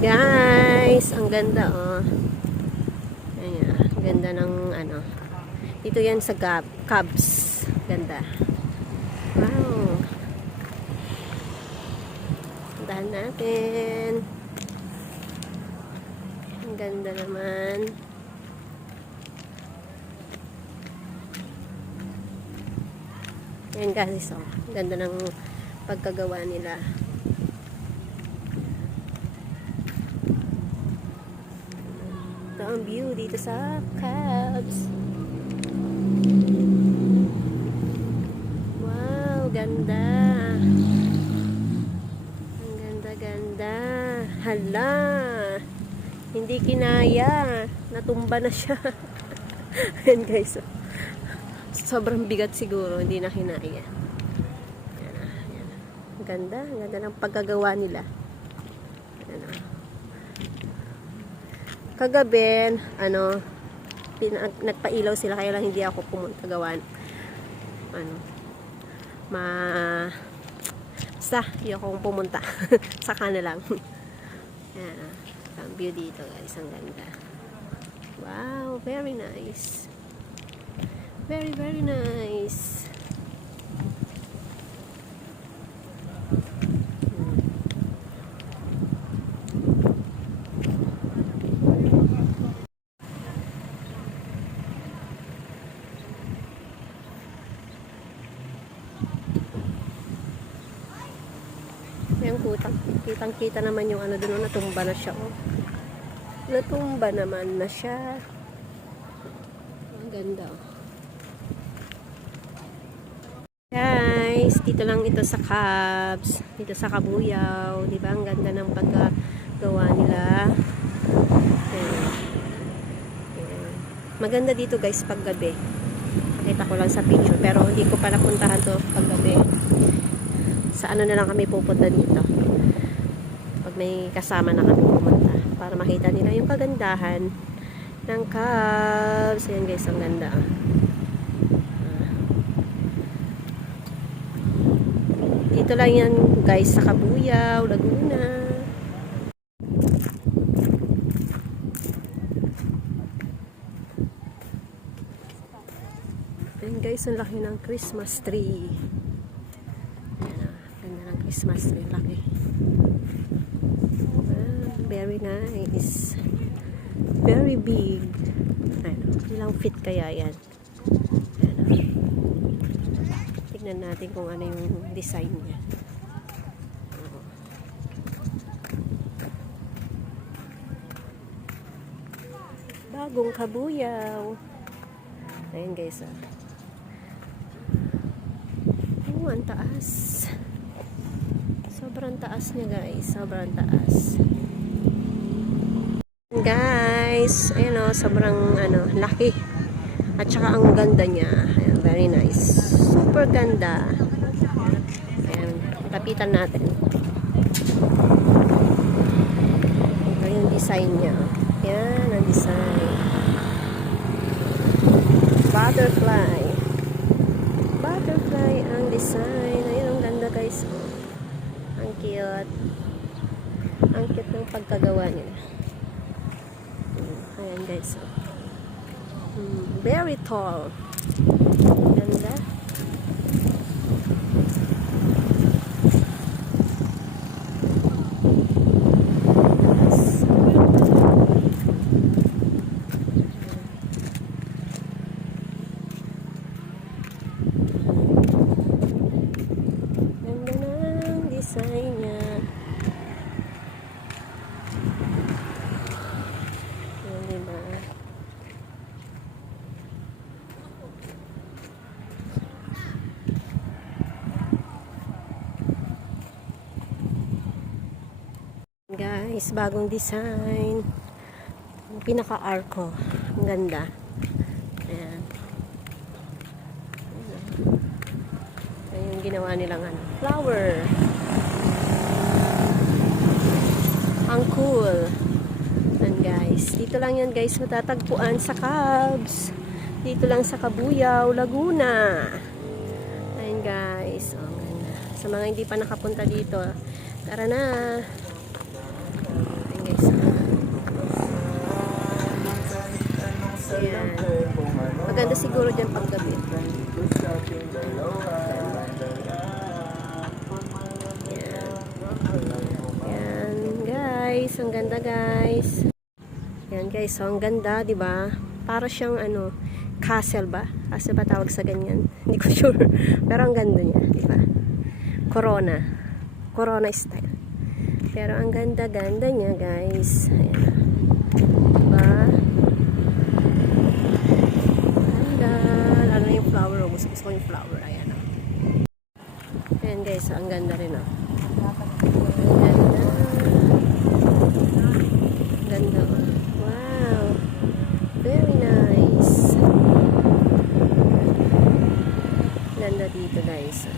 Guys, ang ganda oh. Ayan, ang ganda ng ano. Dito yan sa Cubs. Ganda. Wow. Puntahan natin. Ang ganda naman. Ayan guys, oh. Ang ganda ng pagkagawa nila. Ito ang view dito sa Cubs. Wow, ganda. Ang ganda-ganda. Hala. Hindi kinaya. Natumba na siya. Ayan guys. Sobrang bigat siguro. Hindi na kinaya. Ayan. Ang ganda. Ang ganda ng pagkagawa nila. Ayan. Kagabi, nagpailaw sila kaya lang hindi ako pumunta gawan. Basta, hindi akong pumunta. Saka na lang. Ayan, ang view dito guys, ang ganda. Wow, very nice. Very, very nice. Ayan, kitang-kita naman yung ano doon, natumba na siya. Oh. Natumba naman na siya. Ang ganda. Oh. Guys, dito lang ito sa Cubs. Dito sa Kabuyaw. Diba? Ang ganda ng paggawa nila. Ayan. Ayan. Maganda dito guys pag gabi. Nakita ko lang sa picture. Pero hindi ko pa napuntahan to pag gabi. Sa ano na lang kami pupunta dito pag may kasama na kami pumunta para makita nila yung kagandahan ng Cubs. Ayan guys, ang ganda. Dito lang yan guys sa Kabuyaw, Laguna. Ayan guys, ang laki ng Christmas tree. Christmas tree, laki. Very nice. Very big. Ilang feet kaya yan? Tignan natin kung ano yung design niya. Bagong Kabuyaw. Ayan guys. Oh, ang taas. Sobrang taas niya guys. Sobrang taas. Guys, ayan o, sobrang laki. At saka ang ganda niya. Ayan, very nice. Super ganda. Ayan, tapitan natin. Ito yung design niya. Ayan, ang design. Butterfly. Butterfly ang design. Ayan, ang ganda guys. Ang cute. Ang cute ng pagkagawa niya. Ayan guys. Very tall. Ganda. Ganda ng design niya. Guys, bagong design. Pinaka-arco. Ang ganda. Ayan. Ayan yung ginawa nilang flower. Ang cool. Ayan guys. Dito lang yan guys matatagpuan sa Cubs. Dito lang sa Kabuyaw, Laguna. Ayan guys. Oh, ganda. Sa mga hindi pa nakapunta dito, tara na. siguro dyan paggabi. Yan guys, ang ganda guys. Yan guys, so ang ganda, 'di ba? Para siyang ano, castle ba? Castle ba tawag sa ganyan? Hindi ko sure. Pero ang ganda niya, 'di ba? Corona. Corona style. Pero ang ganda-ganda niya, guys. Ayan. 'Di ba? Ganda. Ano yung flower? Oh. Gusto ko yung flower. Ayan. Oh. Ayan guys, ang ganda rin oh. Ganda oh. Wow. Very nice. Ganda dito guys.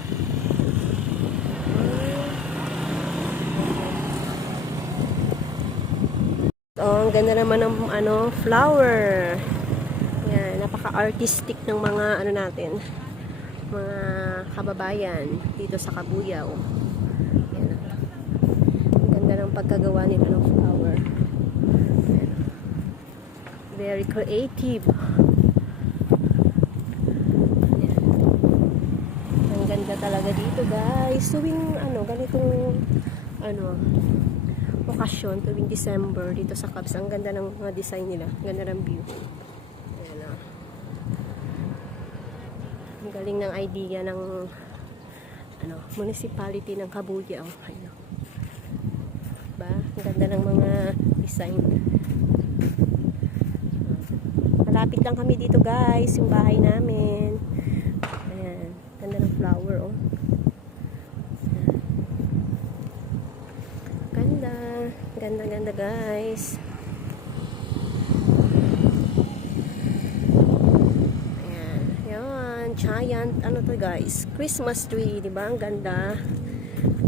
Oh, ang ganda naman ng ano, flower. Yan, napaka-artistic ng mga ano natin. Mga kababayan dito sa Cabuyao. Yan. Ang ganda ng pagkagawa nila ng flower. Yan. Very creative. Yan. Ang ganda talaga dito, guys. Tuwing ano, ganitong ano, okasyon, tuwing December dito sa Cabs. Ang ganda ng mga design nila. Ang ganda ng view. Ayan o. Ang galing ng idea ng ano, municipality ng Cabuyao. Ayan o. Diba? Ang ganda ng mga design. Malapit lang kami dito guys, yung bahay namin. Ayan. Ganda ng flower o. Ganda. Ganda guys. Ayan. Yan. Giant. Ano to guys? Christmas tree. Diba? Ang ganda.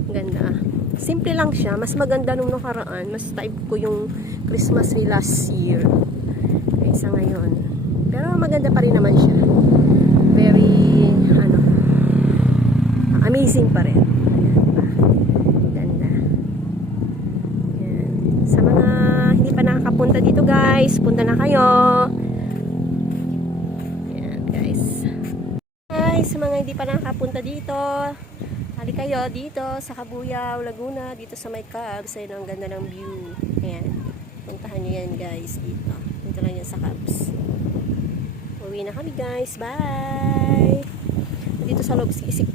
Ganda. Simple lang siya. Mas maganda nung nakaraan. Mas type ko yung Christmas tree last year. Kaysa ngayon. Pero maganda pa rin naman siya. Very, ano, amazing pa rin. Sa mga hindi pa nakakapunta dito guys, punta na kayo. Ayan guys. Guys, sa mga hindi pa nakakapunta dito, hali kayo dito sa Cabuyao, Laguna, dito sa may Cabs. Ayun ang ganda ng view. Ayan. Puntahan nyo yan guys dito. Dito lang yan sa Cabs. Uwi na kami guys. Bye! Dito sa loob, isip